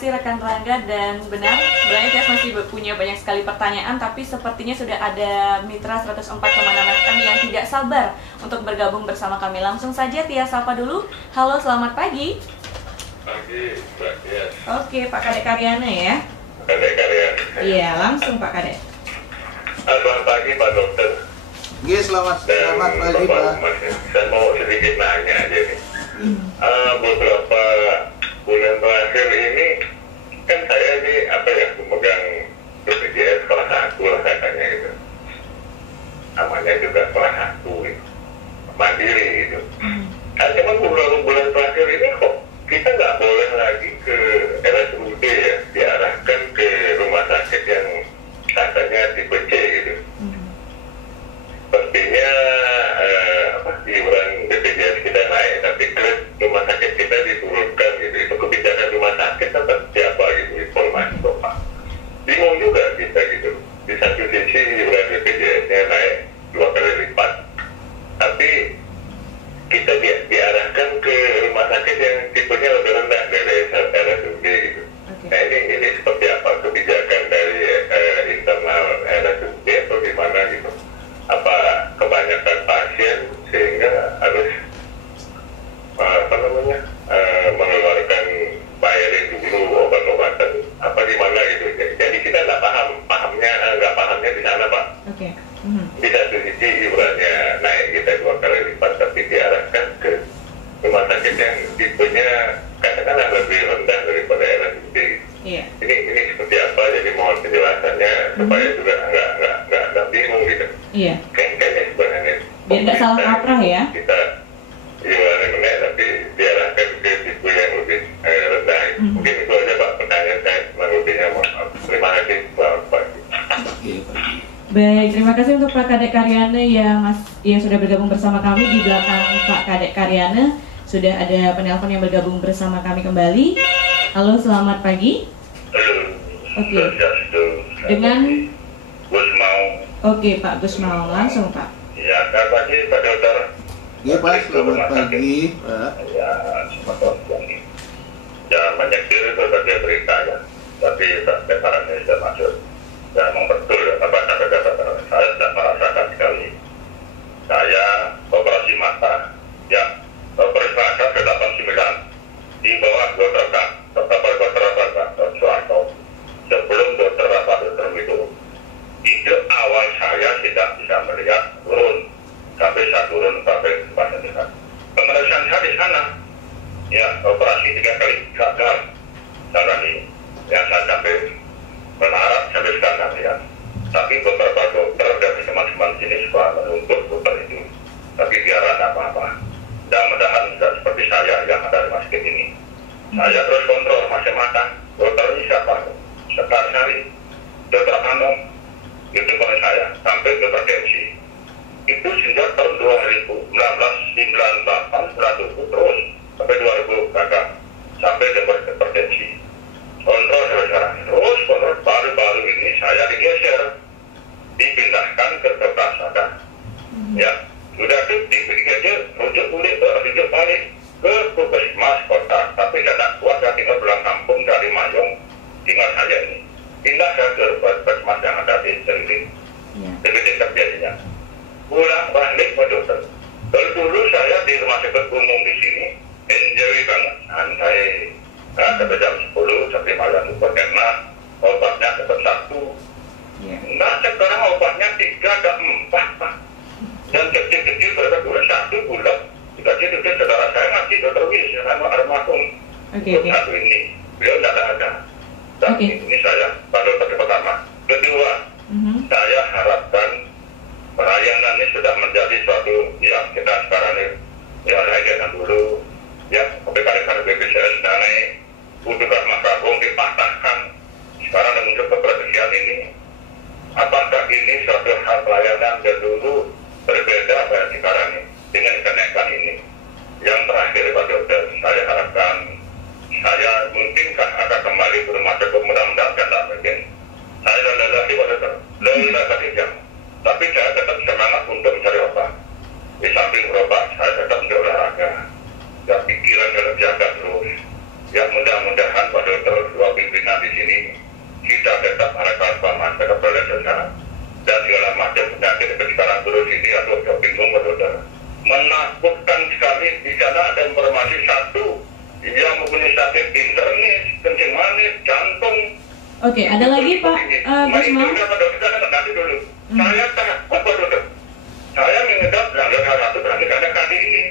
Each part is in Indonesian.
kasih rekan Rangga, dan benar sebenarnya Tias masih punya banyak sekali pertanyaan, tapi sepertinya sudah ada mitra 104,6 FM yang tidak sabar untuk bergabung bersama kami. Langsung saja Tias sapa dulu. Halo, selamat pagi. Pagi, Mbak Tias. Oke, Pak Kadek Karyana ya. Kadek Karyana. Iya, langsung Pak Kadek. Selamat pagi Pak Dokter. Iya, selamat pagi Pak. Saya mau sedikit nanya aja nih. Beberapa bulan terakhir ini kan saya ini memegang BPJS kelas 1 lah katanya gitu. Namanya juga kelas 1 gitu. Mandiri gitu. Cuma beberapa bulan terakhir ini kok kita nggak boleh lagi ke RSUD ya, diarahkan ke rumah sakit yang katanya tipe C gitu. Sepertinya iuran BPJS kita naik, tapi kredit rumah sakit kita diturunkan gitu. Itu kebijakan rumah sakit atau siapa gitu, informasi Pak. Bingung juga kita gitu. Di satu sisi iuran BPJS-nya naik 2 kali lipat, tapi kita diarahkan ke rumah sakit yang tipenya lebih rendah dari RSUD gitu. Nah ini seperti apa kebijakan dari internal RSUD atau gimana gitu? Apa kebanyakan pasien sehingga harus mengeluarkan bayarin dulu obat-obatan apa gimana gitu. Jadi kita nggak pahamnya di sana Pak. Oke. Di satu sisi iurannya naik kita 2 kali lipat, tapi diarahkan ke rumah sakit yang tipenya katakanlah lebih rendah daripada RSUD. Iya. Ini seperti apa? Jadi mohon penjelasannya supaya juga nggak bingung gitu. Iya. Kayaknya sebenarnya Biar nggak salah kaprah ya. Kita iurannya menaik tapi diarahkan ke tipe yang lebih rendah. Mungkin itu aja Pak pertanyaan saya. Kurang lebihnya mohon. Terima kasih Pak. Baik, terima kasih untuk Pak Kadek Karyana yang sudah bergabung bersama kami. Di belakang Pak Kadek Karyana sudah ada penelpon yang bergabung bersama kami kembali. Halo, selamat pagi. Oke. Dengan Gusmau. Oke, Pak Gusmau, langsung Pak. Ya, selamat pagi Pak Dokter. Iya Pak, selamat pagi Pak. Ya, selamat pagi. Ya, menyetir itu saja berita ya. Tapi sarannya sudah masuk. Ya, memang betul apa kata-kata saya sudah merasakan sekali. Saya operasi mata, ya, operasi mata ke 89 di bawah dokter Dr. Soeharto. Sebelum dokter itu ide awal saya tidak bisa melihat turun sampai pemeriksaan saya di sana, ya operasi 3 kali gagal. Sekarang ini yang saya sampai berharap sampai sekarang ya. Tapi beberapa dokter dan teman-teman sini suka menuntut dokter itu, tapi biarlah apa-apa. Mudah-mudahan tidak seperti saya yang ada di rumah sakit ini. Saya terus kontrol masih mata. Dokter ini siapa? Sekar Sari, dokter Anong, itu pada saya sampai ke potensi. Itu sejak tahun 2019, 98, 100 terus sampai 2000 gagal sampai ke potensi. Kontrol sekarang terus kontrol baru-baru ini saya digeser, dipindahkan ke Prasada. Ya, sudah itu digeser rujuk balik ke Puskesmas kota, tapi tidak kuat saya tinggal pulang kampung dari Mayong, tinggal saya ini pindah ke Puskesmas yang ada di Seriling, lebih dekat biasanya. Pulang balik Pak Dokter. Kalau dulu saya di rumah sakit umum di sini enjoy banget, santai. Sampai jam 10 sampai malam itu karena obatnya tetap 1. Nah sekarang obatnya 3 dan 4 Pak. Dan kecil-kecil berapa bulan 1 bulan. Kecil-kecil saudara saya ngasih Dr. Wis almarhum. Satu ini beliau tidak ada. Tapi ini saya Pak Dokter pertama. Kedua, saya harapkan pelayanan ini sudah menjadi suatu yang kita sekarang ini ya layanan dulu. Ya, kali BPJS naik, udah makabung dipatahkan. Sekarang ada muncul keberhasilan ini. Apakah ini suatu hal pelayanan yang dulu berbeda pada sekarang ini dengan kenaikan ini? Yang terakhir Pak Dokter, saya harapkan saya mungkinkah akan kembali ke rumah sakit, mudah-mudahan tidak mungkin. Saya lelah di Pak Dokter, lelah tadi jam. Tapi saya tetap semangat untuk mencari obat. Di samping berobat, saya tetap berolahraga. Dan pikiran dalam jaga terus. Ya mudah-mudahan Pak Dokter, dua pimpinan di sini kita tetap harapkan paman tetap berdasarkan dan segala macam penyakit sekarang terus ini atau bingung Pak Dokter. Menakutkan sekali, di sana ada informasi satu yang mempunyai sakit internis, kencing manis, jantung. Oke, ada lagi Pak Gusmaung? Nanti dulu. Saya takut Pak Dokter. Saya mengedap salah satu berarti karena kali ini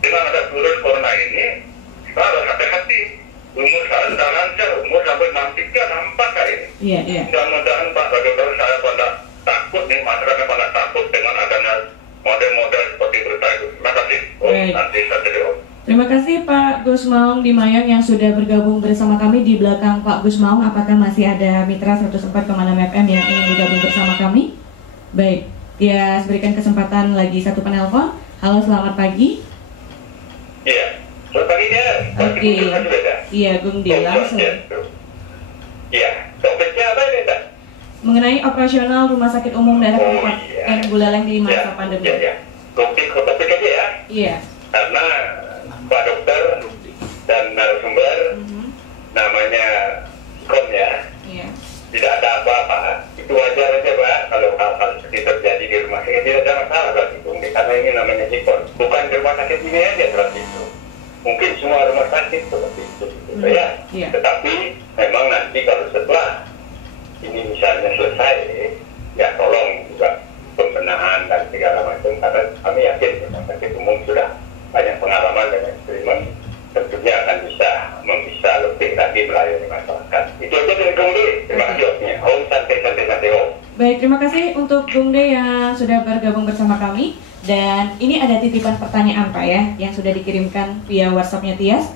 dengan ada virus corona ini kita harus hati-hati. Umur saya sudah lancar, umur sampai 63, 64 kali ini. Iya. Mudah-mudahan Pak Dokter, saya pada takut nih, masyarakat pada takut dengan adanya model-model seperti berita itu. Terima kasih. Nanti saya jawab. Terima kasih Pak Gusmaung di Mayang yang sudah bergabung bersama kami. Di belakang Pak Gusmaung, apakah masih ada mitra 104,6 FM yang ingin bergabung bersama kami? Baik, Tias berikan kesempatan lagi satu penelpon. Halo, selamat pagi. Iya, selamat pagi ya. Oke. Iya, Gung Di langsung. Iya, topiknya apa ini, Pak? Mengenai operasional Rumah Sakit Umum Daerah Kabupaten Buleleng di masa pandemi. Iya. Topik aja ya. Iya. Karena Pak Dokter dan narasumber namanya Kom ya. Iya. Tidak ada apa-apa. Itu wajar aja Pak. Kalau hal-hal seperti terjadi di rumah sakit tidak ada masalah Pak itu. Karena ini namanya Sikon. Bukan di rumah sakit ini aja seperti itu. Mungkin semua rumah sakit seperti itu. Ya. Iya. Tetapi memang nanti kalau setelah ini misalnya selesai, ya tolong juga pembenahan dan segala macam. Karena kami yakin rumah sakit umum sudah banyak pengalaman dan eksperimen, tentunya akan bisa lebih lagi melayani masyarakat. Itu aja dari Gung De. Terima kasih jawabnya. Om santai om. Baik, terima kasih untuk Gung De yang sudah bergabung bersama kami. Dan ini ada titipan pertanyaan Pak ya, yang sudah dikirimkan via WhatsApp-nya Tias.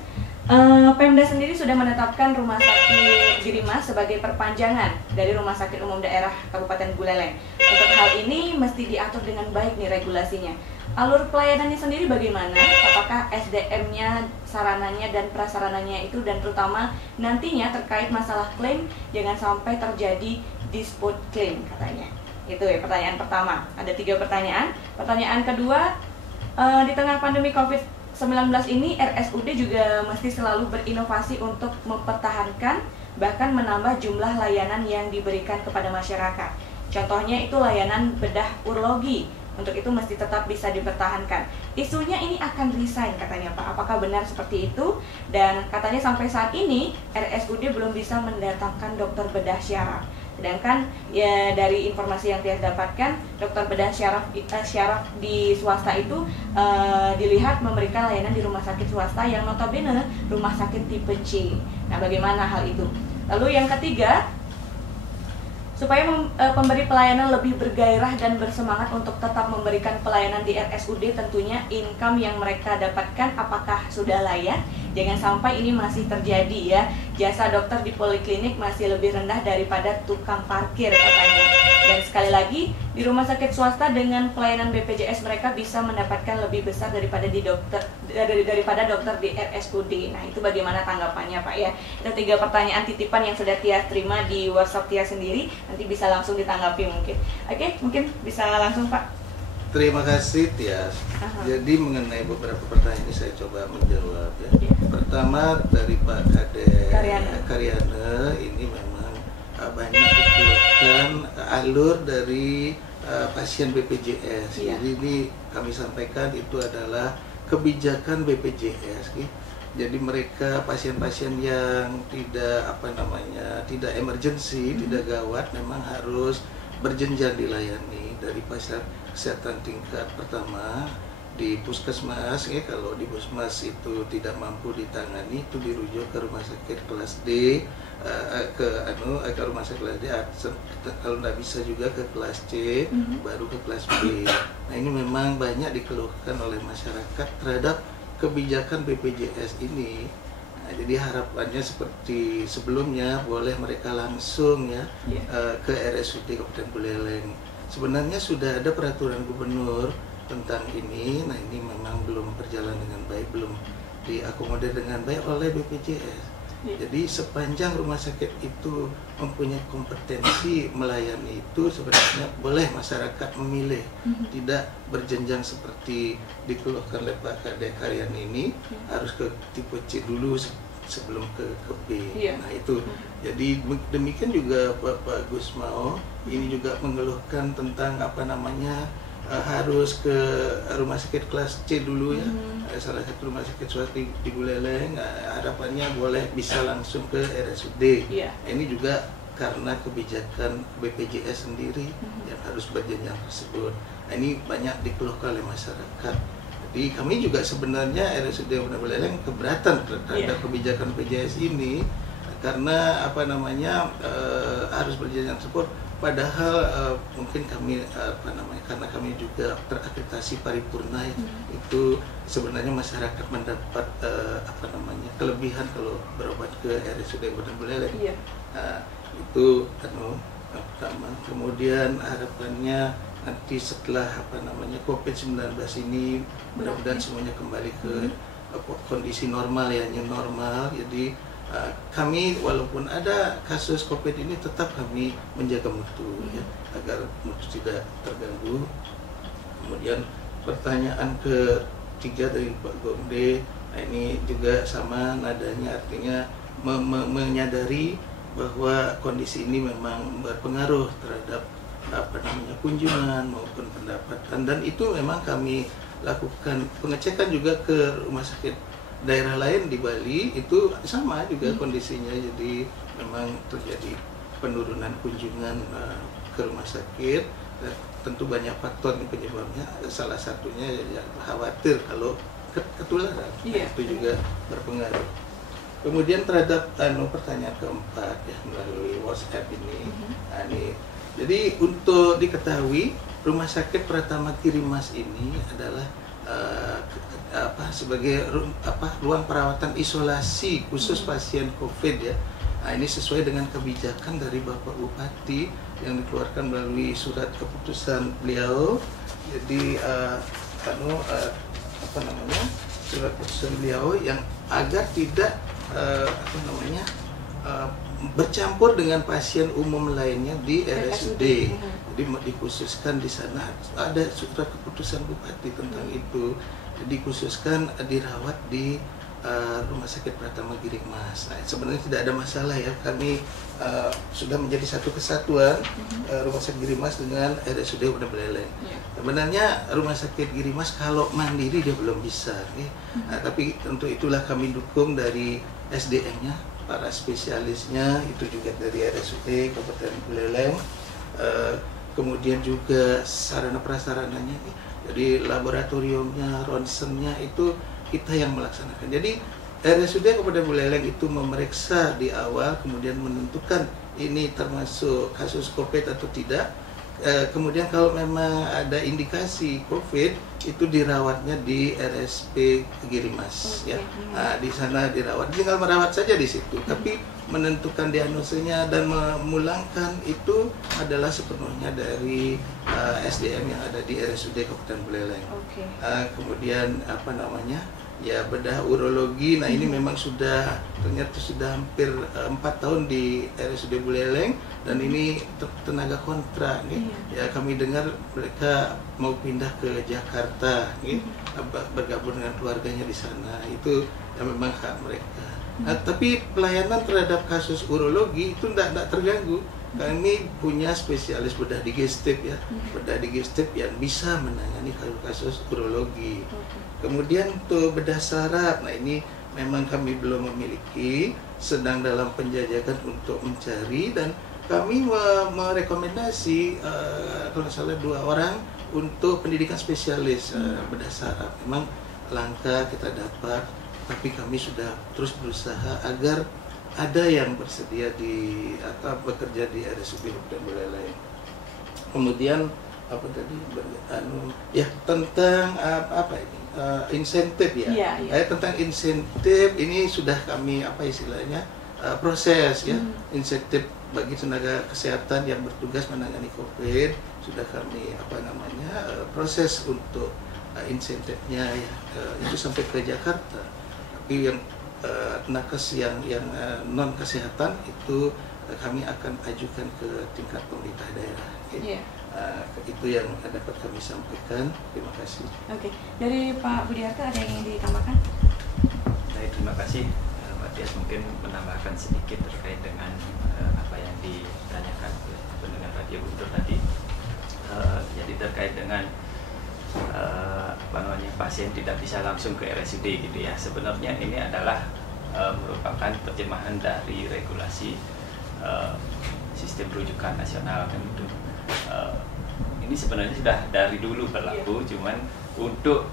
Pemda sendiri sudah menetapkan Rumah Sakit Girimas sebagai perpanjangan dari Rumah Sakit Umum Daerah Kabupaten Buleleng. Untuk hal ini mesti diatur dengan baik nih regulasinya. Alur pelayanannya sendiri bagaimana? Apakah SDM-nya, sarananya dan prasarananya itu, dan terutama nantinya terkait masalah klaim jangan sampai terjadi dispute claim katanya. Itu ya pertanyaan pertama. Ada 3 pertanyaan. Pertanyaan kedua, di tengah pandemi COVID-19 ini RSUD juga mesti selalu berinovasi untuk mempertahankan bahkan menambah jumlah layanan yang diberikan kepada masyarakat. Contohnya itu layanan bedah urologi. Untuk itu mesti tetap bisa dipertahankan. Isunya ini akan resign katanya Pak. Apakah benar seperti itu? Dan katanya sampai saat ini RSUD belum bisa mendatangkan dokter bedah syaraf. Sedangkan ya dari informasi yang Tias dapatkan, dokter bedah syaraf di swasta itu dilihat memberikan layanan di rumah sakit swasta yang notabene rumah sakit tipe C. Nah, bagaimana hal itu? Lalu yang ketiga, supaya pemberi pelayanan lebih bergairah dan bersemangat untuk tetap memberikan pelayanan di RSUD, tentunya income yang mereka dapatkan apakah sudah layak? Jangan sampai ini masih terjadi ya. Jasa dokter di poliklinik masih lebih rendah daripada tukang parkir katanya. Dan sekali lagi, di rumah sakit swasta dengan pelayanan BPJS mereka bisa mendapatkan lebih besar daripada dokter di RSUD. Nah, itu bagaimana tanggapannya Pak ya? Itu 3 pertanyaan titipan yang sudah Tias terima di WhatsApp Tias sendiri. Nanti bisa langsung ditanggapi mungkin. Oke, mungkin bisa langsung Pak. Terima kasih Tias. Jadi mengenai beberapa pertanyaan ini saya coba menjawab ya. Pertama dari Pak Karyana ini memang banyak dikeluhkan alur dari pasien BPJS. Jadi ini kami sampaikan itu adalah kebijakan BPJS. Jadi mereka pasien-pasien yang tidak tidak emergency, tidak gawat, memang harus berjenjang dilayani dari pasien kesehatan tingkat pertama di puskesmas ya. Kalau di puskesmas itu tidak mampu ditangani, itu dirujuk ke rumah sakit kelas D, ke rumah sakit kelas D. Kalau tidak bisa juga ke kelas C, baru ke kelas B. Nah, ini memang banyak dikeluhkan oleh masyarakat terhadap kebijakan BPJS ini. Nah, jadi harapannya seperti sebelumnya, boleh mereka langsung ya ke RSUD Kabupaten Buleleng. Sebenarnya sudah ada peraturan gubernur tentang ini. Nah, ini memang belum berjalan dengan baik, belum diakomodir dengan baik oleh BPJS. Jadi sepanjang rumah sakit itu mempunyai kompetensi melayani itu, sebenarnya boleh masyarakat memilih, tidak berjenjang seperti dikeluhkan oleh Pak Kadek Karyan ini, harus ke tipe C dulu sebelum ke B. Iya. Nah itu, jadi demikian juga Pak Gusmao ini juga mengeluhkan tentang apa namanya harus ke rumah sakit kelas C dulu ya, salah satu rumah sakit swasta di Buleleng. Harapannya boleh bisa langsung ke RSUD. Iya. Ini juga karena kebijakan BPJS sendiri yang harus berjenjang tersebut. Nah, ini banyak dikeluhkan oleh masyarakat. Jadi kami juga sebenarnya RSUD Buleleng keberatan terhadap kebijakan BPJS ini karena apa namanya harus berjenjang tersebut. Padahal mungkin kami karena kami juga terakreditasi paripurna itu sebenarnya masyarakat mendapat kelebihan kalau berobat ke RSUD Buleleng. Iya. Itu pertama. Kemudian harapannya nanti setelah COVID-19 ini mudah-mudahan semuanya kembali ke kondisi normal ya, new normal. Jadi kami walaupun ada kasus COVID ini tetap kami menjaga mutu ya, agar mutu tidak terganggu. Kemudian pertanyaan ketiga dari Pak Gomde, nah ini juga sama nadanya, artinya menyadari bahwa kondisi ini memang berpengaruh terhadap kunjungan maupun pendapatan, dan itu memang kami lakukan pengecekan juga ke rumah sakit daerah lain di Bali, itu sama juga kondisinya. Jadi memang terjadi penurunan kunjungan ke rumah sakit. Tentu banyak faktor penyebabnya, salah satunya ya khawatir kalau ketularan. Itu juga berpengaruh. Kemudian terhadap pertanyaan keempat ya melalui WhatsApp ini, jadi untuk diketahui Rumah Sakit Pratama Girimas ini adalah sebagai ruang perawatan isolasi khusus pasien COVID ya. Nah, ini sesuai dengan kebijakan dari Bapak Bupati yang dikeluarkan melalui surat keputusan beliau. Jadi surat keputusan beliau yang agar tidak bercampur dengan pasien umum lainnya di RSUD. Jadi dikhususkan di sana ada surat keputusan Bupati tentang itu. Dikhususkan dirawat di Rumah Sakit Pratama Girimas. Nah, sebenarnya tidak ada masalah ya. Kami sudah menjadi satu kesatuan Rumah Sakit Girimas dengan RSUD Buleleng. Sebenarnya Rumah Sakit Girimas kalau mandiri dia belum bisa. Nah, tapi untuk itulah kami dukung dari SDM-nya, para spesialisnya itu juga dari RSUD Kabupaten Buleleng. Kemudian juga sarana prasarananya, jadi laboratoriumnya, ronsennya itu kita yang melaksanakan. Jadi RSUD Kabupaten Buleleng itu memeriksa di awal, kemudian menentukan ini termasuk kasus COVID atau tidak. Kemudian kalau memang ada indikasi COVID, itu dirawatnya di RSP Girimas ya. Nah, di sana dirawat, tinggal merawat saja di situ. Tapi menentukan diagnosenya dan memulangkan itu adalah sepenuhnya dari SDM yang ada di RSUD Kabupaten Buleleng. Kemudian bedah urologi. Nah, ini memang ternyata sudah hampir 4 tahun di RSUD Buleleng, dan ini tenaga kontrak nih. Ya, kami dengar mereka mau pindah ke Jakarta nih, bergabung dengan keluarganya di sana. Itu memang hak mereka. Nah, tapi pelayanan terhadap kasus urologi itu tidak terganggu. Kami punya spesialis bedah digestif ya, bedah digestif yang bisa menangani kasus urologi. Kemudian untuk bedah saraf, nah ini memang kami belum memiliki, sedang dalam penjajakan untuk mencari, dan kami merekomendasi kalau salah 2 orang untuk pendidikan spesialis bedah saraf. Memang langka kita dapat, tapi kami sudah terus berusaha agar ada yang bersedia bekerja di RSUD Buleleng. Kemudian tentang insentif ya. Tentang insentif ini sudah kami proses ya. Insentif bagi tenaga kesehatan yang bertugas menangani COVID sudah kami proses untuk insentifnya ya. Itu sampai ke Jakarta. Tapi yang nakes yang non kesehatan itu kami akan ajukan ke tingkat pemerintah daerah. Itu yang dapat kami sampaikan. Terima kasih. Dari Pak Budiarto ada yang ingin ditambahkan? Baik, terima kasih Mbak Matias mungkin menambahkan sedikit terkait dengan apa yang ditanyakan oleh pendengar Radio Guntur tadi. Jadi terkait dengan pasien tidak bisa langsung ke RSUD gitu ya. Sebenarnya ini adalah merupakan terjemahan dari regulasi sistem rujukan nasional kan itu. Ini sebenarnya sudah dari dulu berlaku, cuman untuk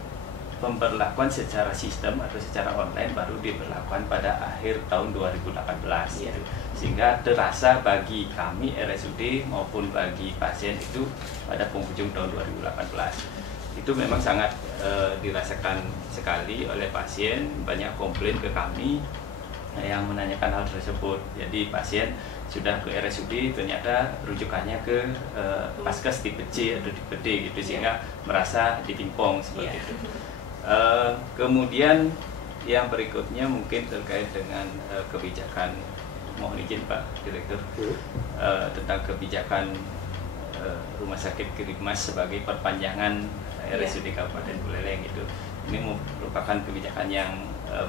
pemberlakuan secara sistem atau secara online baru diberlakukan pada akhir tahun 2018 gitu. Sehingga terasa bagi kami RSUD maupun bagi pasien itu pada penghujung tahun 2018. Itu memang sangat dirasakan sekali oleh pasien, banyak komplain ke kami yang menanyakan hal tersebut. Jadi pasien sudah ke RSUD ternyata rujukannya ke Paskes tipe C atau tipe D gitu, sehingga merasa ditimpong seperti itu. Kemudian yang berikutnya mungkin terkait dengan kebijakan, mohon izin Pak Direktur, tentang kebijakan Rumah Sakit Kirikmas sebagai perpanjangan RSUD Kabupaten Buleleng itu. Ini merupakan kebijakan yang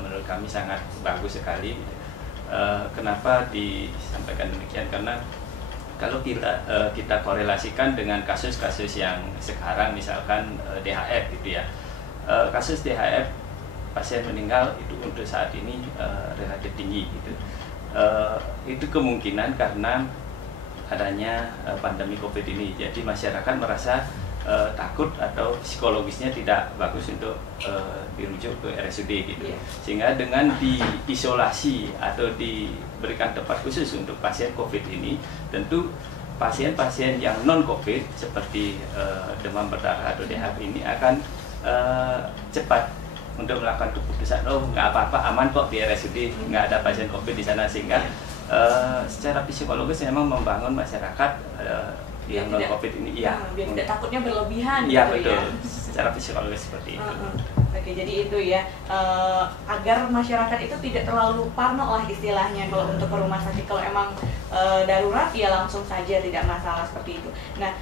menurut kami sangat bagus sekali. Kenapa disampaikan demikian? Karena kalau kita korelasikan dengan kasus-kasus yang sekarang, misalkan DHF gitu ya. Kasus DHF pasien meninggal itu untuk saat ini relatif tinggi gitu. Itu kemungkinan karena adanya pandemi COVID ini. Jadi masyarakat merasa takut atau psikologisnya tidak bagus untuk dirujuk ke RSUD gitu. Sehingga dengan diisolasi atau diberikan tempat khusus untuk pasien COVID ini, tentu pasien-pasien yang non-COVID seperti demam berdarah atau DHF ini akan cepat untuk melakukan keputusan, oh nggak apa-apa, aman kok di RSUD, nggak ada pasien COVID di sana, sehingga secara psikologis memang membangun masyarakat yang non COVID ini, biar tidak takutnya berlebihan. Iya gitu, betul, ya. Secara psikologis seperti itu. Oke, jadi itu ya, agar masyarakat itu tidak terlalu parno lah istilahnya kalau untuk ke rumah sakit. Kalau emang darurat ya langsung saja, tidak masalah seperti itu. Nah,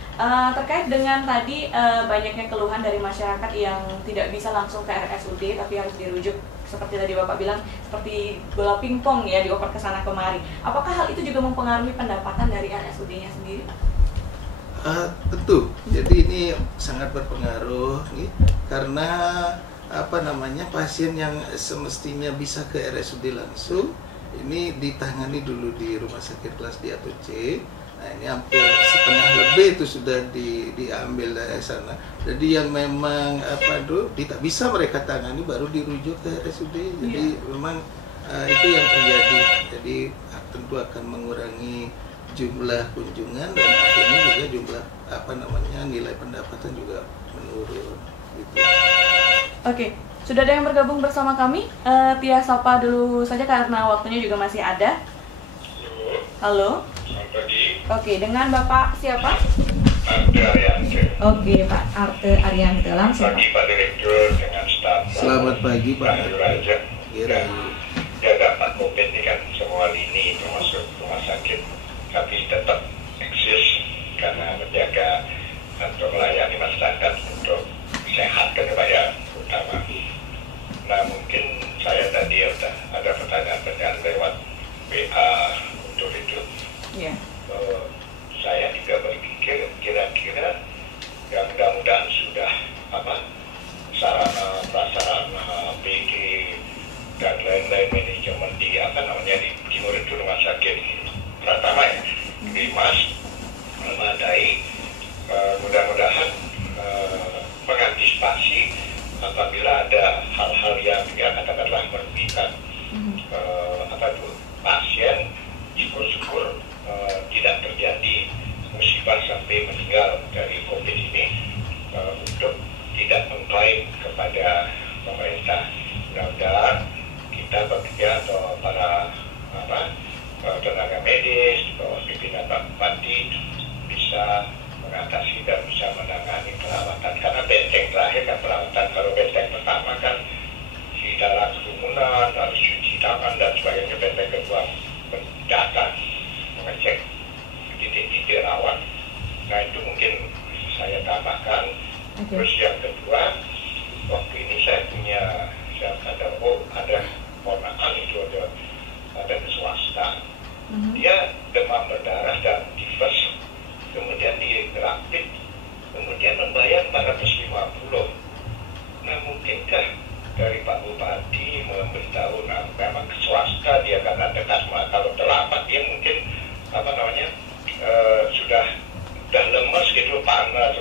terkait dengan tadi banyaknya keluhan dari masyarakat yang tidak bisa langsung ke RSUD tapi harus dirujuk, seperti tadi Bapak bilang, seperti bola pingpong ya, dioper ke sana kemari. Apakah hal itu juga mempengaruhi pendapatan dari RSUD-nya sendiri, Pak? Tentu, jadi ini sangat berpengaruh nih, karena pasien yang semestinya bisa ke RSUD langsung ini ditangani dulu di rumah sakit kelas D atau C. Nah, ini hampir setengah lebih itu sudah diambil dari sana. Jadi yang memang tidak bisa mereka tangani baru dirujuk ke RSUD. Jadi memang itu yang terjadi. Jadi tentu akan mengurangi jumlah kunjungan dan akhirnya juga jumlah nilai pendapatan juga menurun gitu. Oke, sudah ada yang bergabung bersama kami. Tia sapa dulu saja karena waktunya juga masih ada. Halo. Selamat pagi. Oke, dengan Bapak siapa? Arte Ariante. Oke, Pak Arte Ariante, langsung. Pagi Pak Direktur dengan staf. Selamat pagi Pak. Raja. Kira. Ya dapat COVID ini kan semua lini termasuk rumah sakit, tapi tetap eksis karena menjaga atau melayani masyarakat untuk sehat kan Pak ya, utama. Nah mungkin saya tadi udah ada pertanyaan lewat WA untuk itu. Iya. Saya juga berpikir kira-kira yang mudah-mudahan sudah sarana prasarana BG dan lain-lain manajemen di timur itu rumah sakit pertama ya Dimas memadai, mudah-mudadan mengantisipasi apabila ada hal-hal yang katakanlah merugikan pasien, syukur-syukur tidak terjadi musibah sampai meninggal dari COVID ini, untuk tidak mengklaim kepada pemerintah. Mudah-mudahan kita bekerja atau para tenaga medis atau pimpinan Pak Bupati bisa mengatasi dan bisa menangani perawatan, karena benteng terakhir kan perawatan. Kalau benteng pertama kan hindari kerumunan, harus cuci tangan dan sebagainya. Benteng kedua mendata, mengecek titik-titik rawan. Nah itu mungkin saya tambahkan. Terus yang kedua, waktu ini saya ada ponakan itu ada mungkinkah dari Pak Bupati memberitahu, nah memang swasta dia karena dekat, kalau terlambat dia mungkin sudah lemes gitu, panas,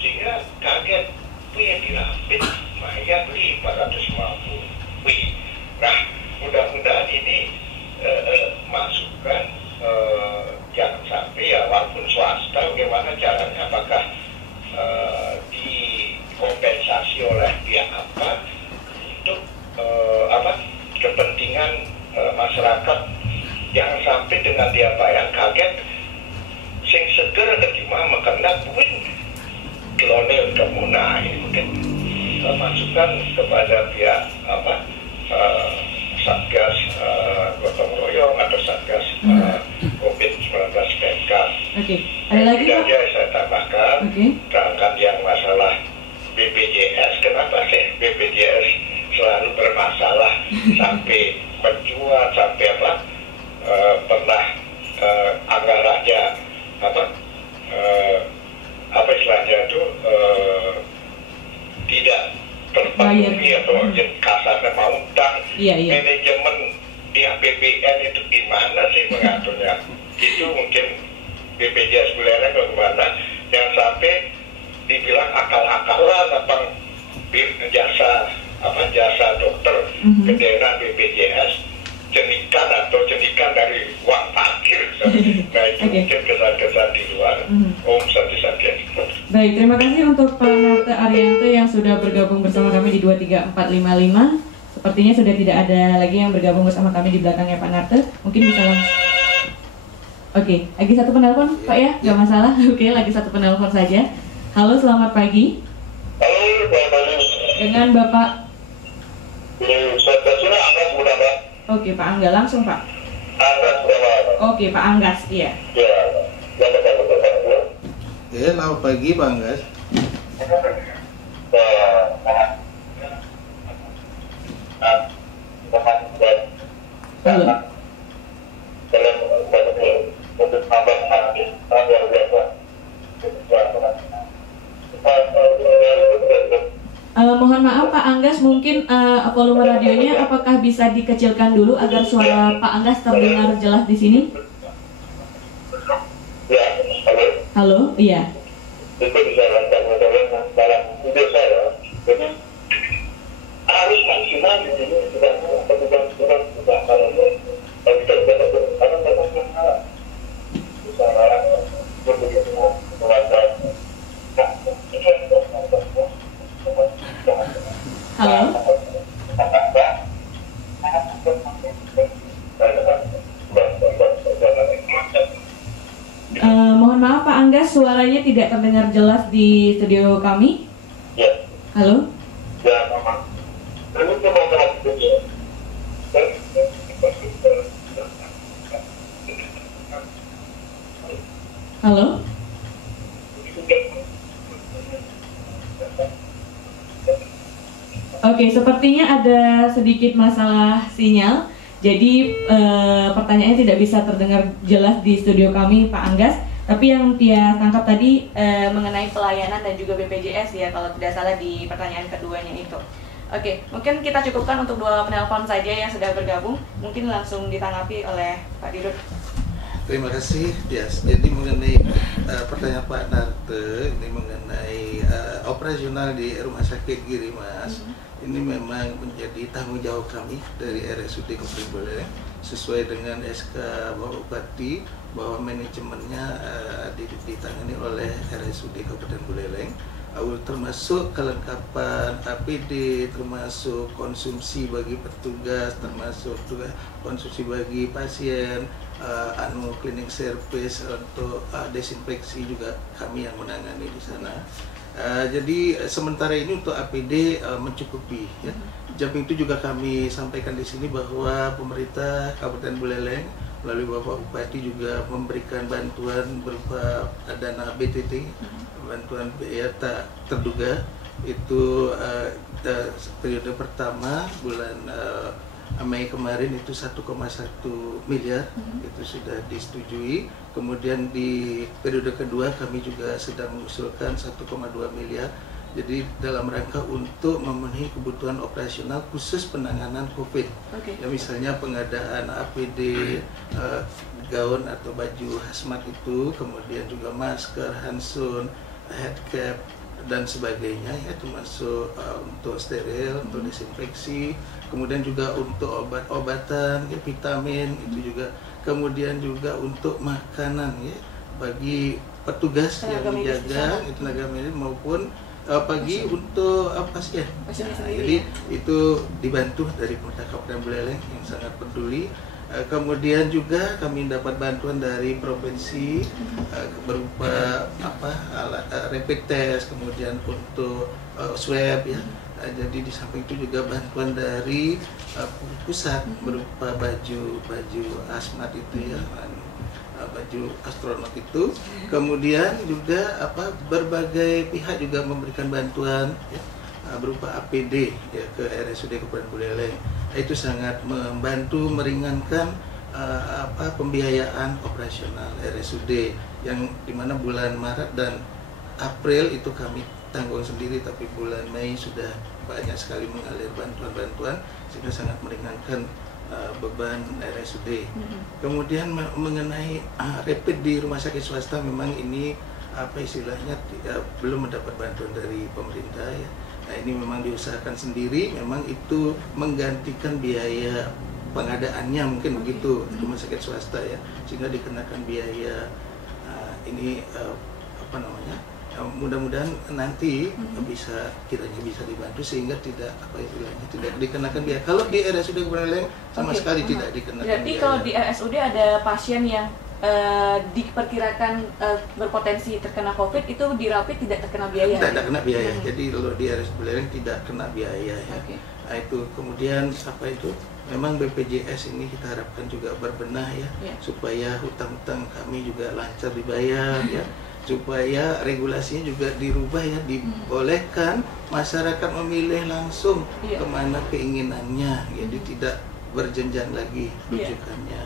sehingga kaget, wih dirapit mayat 450. Wih, nah mudah-mudahan ini masukan, jangan sampai ya walaupun swasta bagaimana caranya, apakah dikompensasi oleh pihak apa untuk kepentingan masyarakat, jangan sampai dengan dia bayar kaget sing seger ketima makanya buin kelonel kemunah. Ini mungkin masukan kepada pihak Satgas gotong royong atau Satgas COVID-19 PMK. Oke, ada lagi Pak? Tidak saya tambahkan, terangkan yang masalah BPJS. Kenapa sih BPJS selalu bermasalah sampai mencuat, sampai pernah anggarannya istilahnya itu tidak terpenuhi atau kasarnya mau utang. Manajemen di APBN itu gimana sih mengaturnya? Itu mungkin BPJS Buleleng bagaimana, jangan sampai dibilang akal-akalan jasa dokter kedenan BPJS jenikan dari uang parkir. Nah itu mungkin kesan-kesan di luar. Om Santi. Baik, terima kasih untuk Pak Narte Arianto yang sudah bergabung bersama kami di 23455. Sepertinya sudah tidak ada lagi yang bergabung bersama kami di belakangnya Pak Narte. Mungkin bisa langsung. Oke, lagi satu penelpon Pak ya? Gak masalah. Oke, lagi satu penelpon saja. Halo, selamat pagi. Halo, selamat pagi. Dengan Bapak? Mbak. Oke, Pak Angga langsung Pak. Anggas, Oke, Pak Anggas, iya. Ya, selamat pagi Pak Anggas. Halo. Mohon maaf Pak Anggas, mungkin volume radionya apakah bisa dikecilkan dulu agar suara Pak Anggas terdengar jelas di sini? Ya, Halo, iya. Itu bisa dalam video saya. Jadi harus maksimal di sini sudah kalau kita bisa Halo. Mohon maaf Pak Anggas, suaranya tidak terdengar jelas di studio kami. Ya. Halo. Ya, memang. Ini cuma Halo. Oke, sepertinya ada sedikit masalah sinyal. Jadi pertanyaannya tidak bisa terdengar jelas di studio kami Pak Anggas. Tapi yang dia tangkap tadi mengenai pelayanan dan juga BPJS ya, kalau tidak salah di pertanyaan keduanya itu. Oke, mungkin kita cukupkan untuk 2 penelpon saja yang sudah bergabung. Mungkin langsung ditanggapi oleh Pak Dirut. Terima kasih, Dias. Jadi mengenai pertanyaan Pak Narte, ini mengenai operasional di Rumah Sakit Giri Mas, ini memang menjadi tanggung jawab kami dari RSUD Kabupaten Buleleng sesuai dengan SK Bapak Bupati bahwa manajemennya ditangani oleh RSUD Kabupaten Buleleng, termasuk kelengkapan APD, termasuk konsumsi bagi petugas, termasuk juga konsumsi bagi pasien, cleaning service untuk desinfeksi juga kami yang menangani di sana. Jadi sementara ini untuk APD mencukupi ya. Jamping itu juga kami sampaikan di sini bahwa pemerintah Kabupaten Buleleng melalui Bapak Bupati juga memberikan bantuan berupa dana BTT, bantuan biaya tak terduga itu periode pertama bulan Mei kemarin itu 1,1 miliar itu sudah disetujui. Kemudian di periode kedua kami juga sedang mengusulkan 1,2 miliar Jadi dalam rangka untuk memenuhi kebutuhan operasional khusus penanganan COVID. Ya misalnya pengadaan APD, gaun atau baju hazmat itu, kemudian juga masker, handsun, headcap dan sebagainya ya, termasuk untuk steril, untuk desinfeksi, kemudian juga untuk obat-obatan, ya, vitamin itu juga, kemudian juga untuk makanan ya bagi petugas yang menjaga tenaga medis maupun pagi untuk pasien. Jadi itu dibantu dari pemerintah Kabupaten Buleleng yang sangat peduli. Kemudian juga kami dapat bantuan dari provinsi berupa alat rapid test, kemudian untuk swab ya. Jadi di samping itu juga bantuan dari pusat berupa baju hazmat itu ya, baju astronot itu. Kemudian juga berbagai pihak juga memberikan bantuan ya, berupa APD ya ke RSUD Kabupaten Buleleng. Itu sangat membantu meringankan pembiayaan operasional RSUD yang dimana bulan Maret dan April itu kami tanggung sendiri, tapi bulan Mei sudah banyak sekali mengalir bantuan-bantuan sehingga sangat meringankan beban RSUD. Kemudian mengenai rapid di rumah sakit swasta, memang ini istilahnya belum mendapat bantuan dari pemerintah ya. Nah, ini memang diusahakan sendiri, memang itu menggantikan biaya pengadaannya mungkin begitu di rumah sakit swasta ya, sehingga dikenakan biaya ini mudah-mudahan nanti kiranya bisa dibantu sehingga tidak tidak dikenakan biaya. Kalau di RSUD Buleleng sama sekali tidak dikenakan biaya. Berarti kalau di RSUD ada pasien yang diperkirakan berpotensi terkena COVID, itu di rapid tidak terkena biaya? Tidak kena biaya. Jadi kalau di RSUD Buleleng tidak kena biaya ya. Nah, itu kemudian memang BPJS ini kita harapkan juga berbenah ya, supaya hutang-hutang kami juga lancar dibayar ya, supaya regulasinya juga dirubah ya, dibolehkan masyarakat memilih langsung kemana keinginannya, jadi tidak berjenjang lagi rujukannya.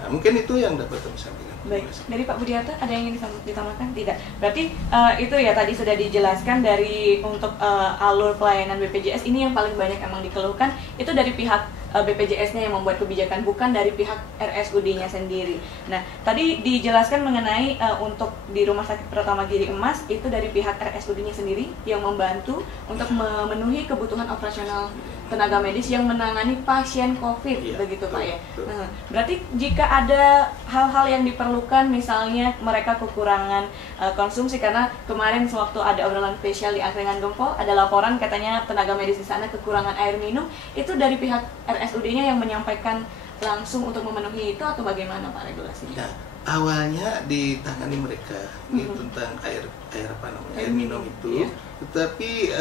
Nah, mungkin itu yang dapat kami sampaikan. Baik, dari Pak Budiarto ada yang ingin ditambahkan? Tidak. Berarti itu ya tadi sudah dijelaskan dari untuk alur pelayanan BPJS ini yang paling banyak emang dikeluhkan itu dari pihak BPJS-nya yang membuat kebijakan, bukan dari pihak RSUD-nya sendiri. Nah, tadi dijelaskan mengenai untuk di Rumah Sakit Pertama Giri Emas itu dari pihak RSUD-nya sendiri yang membantu untuk memenuhi kebutuhan operasional tenaga medis yang menangani pasien COVID, begitu Pak ya. Nah, berarti jika ada hal-hal yang diperlukan, misalnya mereka kekurangan konsumsi, karena kemarin sewaktu ada obrolan spesial di Angkringan Gempol, ada laporan katanya tenaga medis di sana kekurangan air minum, itu dari pihak RSUD-nya yang menyampaikan langsung untuk memenuhi itu atau bagaimana Pak regulasinya? Ya, awalnya ditangani mereka tentang air minum itu, tetapi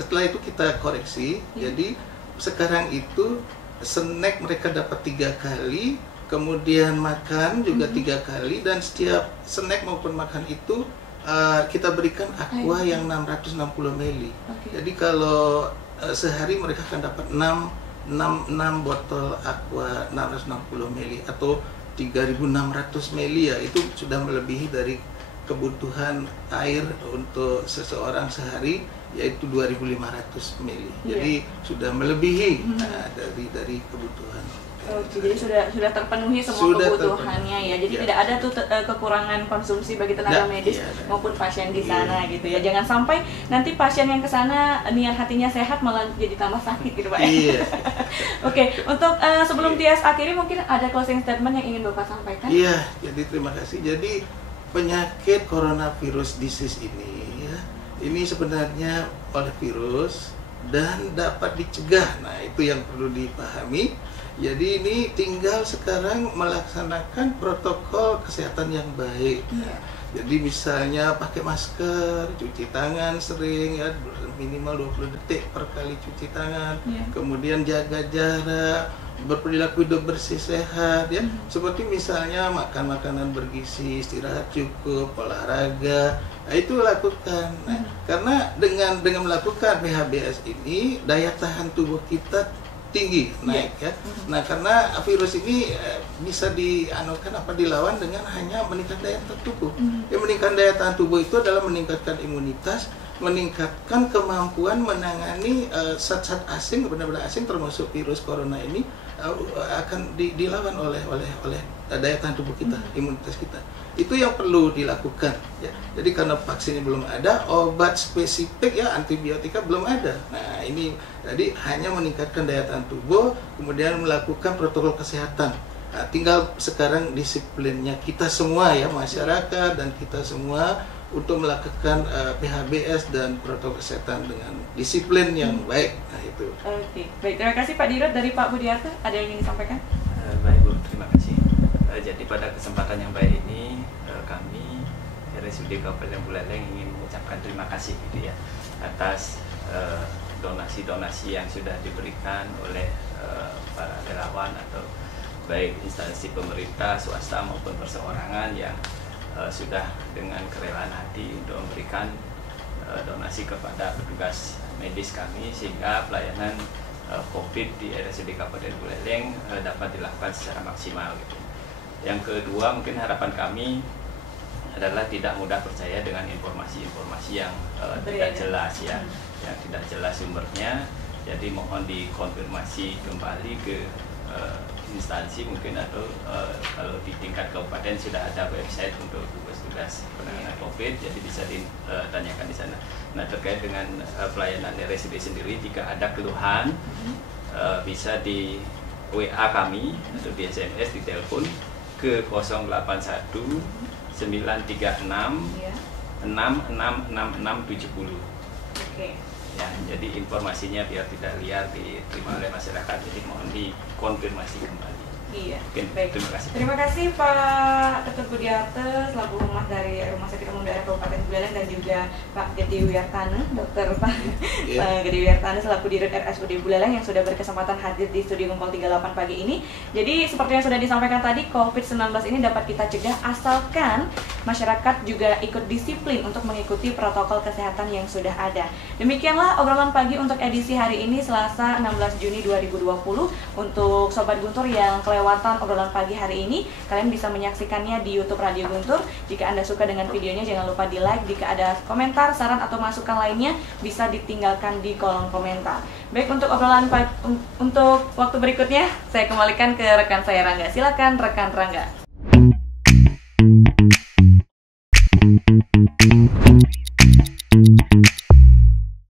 setelah itu kita koreksi. Jadi sekarang itu snack mereka dapat 3 kali, kemudian makan juga 3 kali, dan setiap snack maupun makan itu kita berikan aqua yang 660 ml. Jadi kalau sehari mereka akan dapat 6 botol aqua 660 ml atau 3.600 ml ya, itu sudah melebihi dari kebutuhan air untuk seseorang sehari, yaitu 2.500 ml. Jadi sudah melebihi dari kebutuhan. Jadi sudah terpenuhi semua kebutuhannya ya. Jadi tidak ada tuh kekurangan konsumsi bagi tenaga medis maupun pasien di sana gitu ya. Jangan sampai nanti pasien yang ke sana niat hatinya sehat malah jadi tambah sakit gitu Pak. Oke, untuk sebelum Tias akhiri mungkin ada closing statement yang ingin Bapak sampaikan? Iya, jadi terima kasih. Jadi penyakit coronavirus disease ini ya, ini sebenarnya oleh virus dan dapat dicegah. Nah, itu yang perlu dipahami. Jadi ini tinggal sekarang melaksanakan protokol kesehatan yang baik. Jadi misalnya pakai masker, cuci tangan sering ya, minimal 20 detik per kali cuci tangan. Kemudian jaga jarak, berperilaku hidup bersih sehat ya. Seperti misalnya makan makanan bergizi, istirahat cukup, olahraga. Nah, itu lakukan. Nah, karena dengan melakukan PHBS ini daya tahan tubuh kita tinggi, naik ya. Nah, karena virus ini bisa dilawan dengan hanya meningkatkan daya tahan tubuh. Yang meningkatkan daya tahan tubuh itu adalah meningkatkan imunitas meningkatkan kemampuan menangani zat-zat asing, benda-benda asing termasuk virus corona ini akan dilawan oleh daya tahan tubuh kita, imunitas kita. Itu yang perlu dilakukan ya. Jadi karena vaksinnya belum ada, obat spesifik ya antibiotika belum ada. Nah, ini jadi hanya meningkatkan daya tahan tubuh, kemudian melakukan protokol kesehatan. Nah, tinggal sekarang disiplinnya kita semua ya, masyarakat dan kita semua untuk melakukan PHBS dan protokol kesehatan dengan disiplin yang baik. Nah, itu. Oke, baik. Terima kasih Pak Dirut. Dari Pak Budiarto, ada yang ingin disampaikan? Baik Bu, terima kasih. Jadi pada kesempatan yang baik ini kami RSUD Kabupaten Buleleng ingin mengucapkan terima kasih gitu ya atas donasi-donasi yang sudah diberikan oleh para relawan atau baik instansi pemerintah, swasta maupun perseorangan yang sudah dengan kerelaan hati untuk memberikan donasi kepada petugas medis kami sehingga pelayanan COVID di RSUD Kabupaten Buleleng dapat dilakukan secara maksimal gitu. Yang kedua, mungkin harapan kami adalah tidak mudah percaya dengan informasi-informasi yang tidak jelas ya, yang tidak jelas sumbernya. Jadi mohon dikonfirmasi kembali ke instansi mungkin atau kalau di tingkat kabupaten sudah ada website untuk tugas-tugas penanganan COVID, jadi bisa ditanyakan di sana. Nah, terkait dengan pelayanan RSUD sendiri, jika ada keluhan bisa di WA kami atau di SMS, di telepon ke 081 936 666670. Oke. Ya, jadi informasinya biar tidak liar diterima oleh masyarakat, jadi mohon dikonfirmasi kembali. Iya. Baik. Terima kasih. Terima kasih Pak Dr. Budiarto selaku humas dari Rumah Sakit Umum Daerah Kabupaten Buleleng dan juga Pak Gede Wiyartana, Dokter Pak Gede Wiyartana selaku Dirut RSUD Buleleng yang sudah berkesempatan hadir di studio Ngumpul 38 pagi ini. Jadi seperti yang sudah disampaikan tadi, COVID-19 ini dapat kita cegah asalkan masyarakat juga ikut disiplin untuk mengikuti protokol kesehatan yang sudah ada. Demikianlah obrolan pagi untuk edisi hari ini Selasa 16 Juni 2020. Untuk Sobat Guntur yang kelewatan obrolan pagi hari ini, kalian bisa menyaksikannya di YouTube Radio Guntur. Jika Anda suka dengan videonya, jangan lupa di like. Jika ada komentar, saran atau masukan lainnya, bisa ditinggalkan di kolom komentar. Baik, untuk obrolan untuk waktu berikutnya, saya kembalikan ke rekan saya Rangga. Silakan rekan Rangga.